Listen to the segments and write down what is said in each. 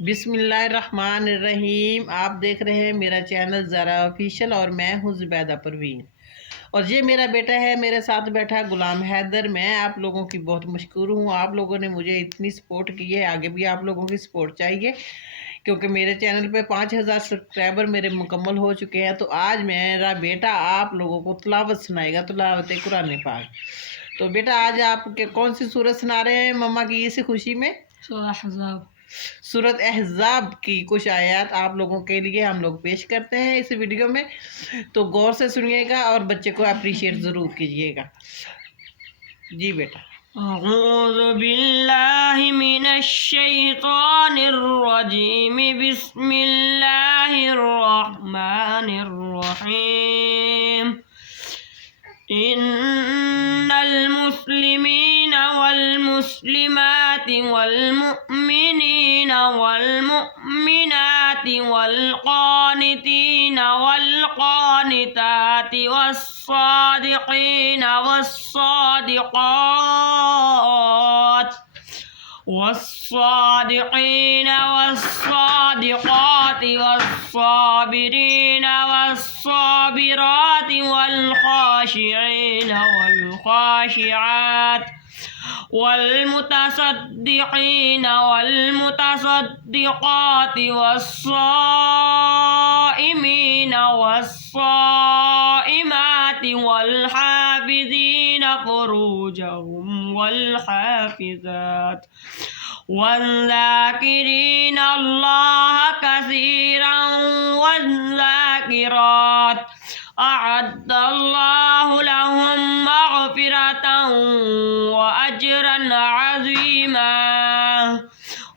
बिस्मिल्लाहिर्रहमानिर्रहीम। आप देख रहे हैं मेरा चैनल ज़रा ऑफिशियल और मैं हूँ ज़ुबैदा परवीन। और ये मेरा बेटा है, मेरे साथ बैठा है गुलाम हैदर। मैं आप लोगों की बहुत मशकूर हूँ। आप लोगों ने मुझे इतनी सपोर्ट की है, आगे भी आप लोगों की सपोर्ट चाहिए, क्योंकि मेरे चैनल पे 5000 सब्सक्राइबर मेरे मुकम्मल हो चुके हैं। तो आज मेरा बेटा आप लोगों को तिलावत सुनाएगा, तिलावत कुरान पाक। तो बेटा आज आप कौन सी सूरत सुना रहे हैं मम्मा की इसी खुशी में? सूरत अहज़ाब की कुछ आयत आप लोगों के लिए हम लोग पेश करते हैं इस वीडियो में, तो गौर से सुनिएगा और बच्चे को अप्रिशिएट ज़रूर कीजिएगा। जी बेटा। अऊज़ु बिल्लाहि मिनश शैतानिर रजीम। बिस्मिल्लाहिर रहमानिर रहीम। इन्नल मुस्लिमीना वल मुस्लिमाति वल मुमिनीना वल मुमिनाति वल क़ानितीना वल क़ानिताति वस्सादिक़ीना वस्सादिक़ात والصادقين والصادقات والصابرين والصابرات والخاشعين والخاشعات والمتصدقين والمتصدقات والصائمين والصائمات والحافظين فروجهم والحافظات والذاكرين الله كثيرا والذاكرات أعد الله لهم مغفرة وأجرا عظيما.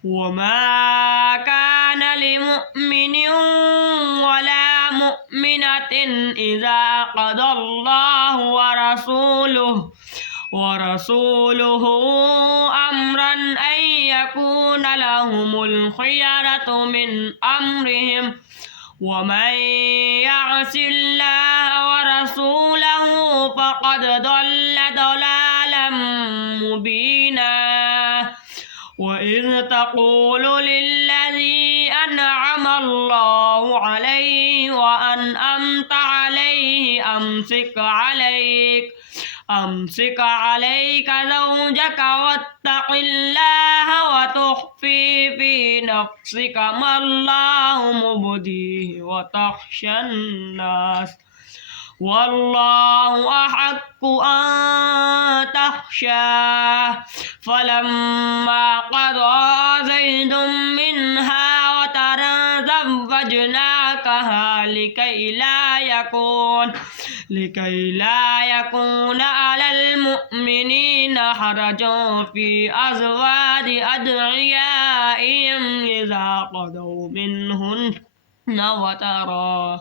وما كان لمؤمن ولا مؤمنة إذا قضى الله ورسوله أمرا أن يكون لهم الخيرة من أمرهم ومن يعص الله ورسوله فقد ضل ضلالا مبينا. وإذ تقول للذي أنعم الله عليه وأنعمت عليه أمسك عليك زوجك واتق الله وتخفي في نفسك ما الله مبديه وتخشى الناس والله أحق أن تخشاه. فلما قضى زيد منها وطرا زوجناكها لكي لا يكون على المؤمنين حرج في أزواج أدعيائهم إذا قضوا منهن وطرا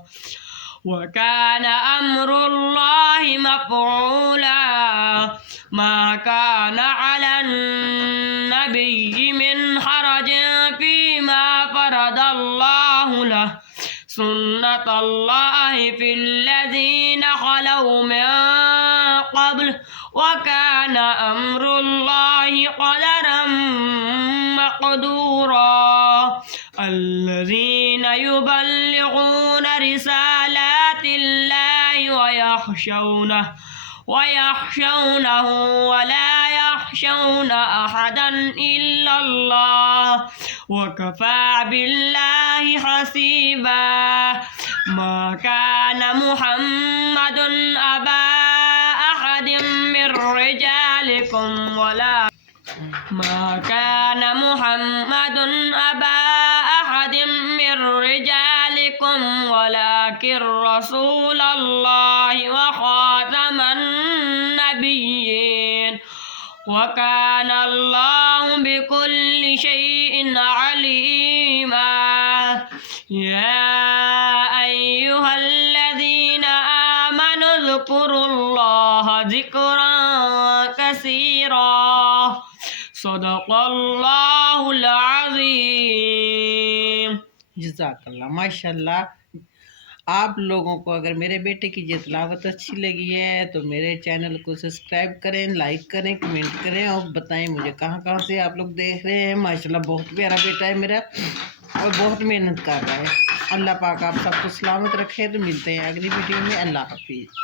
وكان أمر الله مفعولا. ما كان على النبي من حرج فيما فرض الله له سنة الله في الذين خلوا من قبل وكان أمر الله قدرا مقدورا. الذين يبلغون رسالات الله ويخشونه ولا يخشون أحدا إلا الله وكفى بالله حسيبا. ما كان محمد أبا أحد من رجالكم ولكن رسول الله وخاتم النبيين وكان الله بكل شيء عليما. يا أيها الذين آمنوا اذكروا الله ذكرا كثيرا. صدق الله العظيم. जज़ाकल्लाह, माशाल्लाह। आप लोगों को अगर मेरे बेटे की ये तिलावत अच्छी लगी है तो मेरे चैनल को सब्सक्राइब करें, लाइक करें, कमेंट करें और बताएं मुझे कहाँ कहाँ से आप लोग देख रहे हैं। माशाल्लाह बहुत प्यारा बेटा है मेरा और बहुत मेहनत कर रहा है। अल्लाह पाक आप सबको सलामत रखे। तो मिलते हैं अगली वीडियो में। अल्लाह हाफिज़।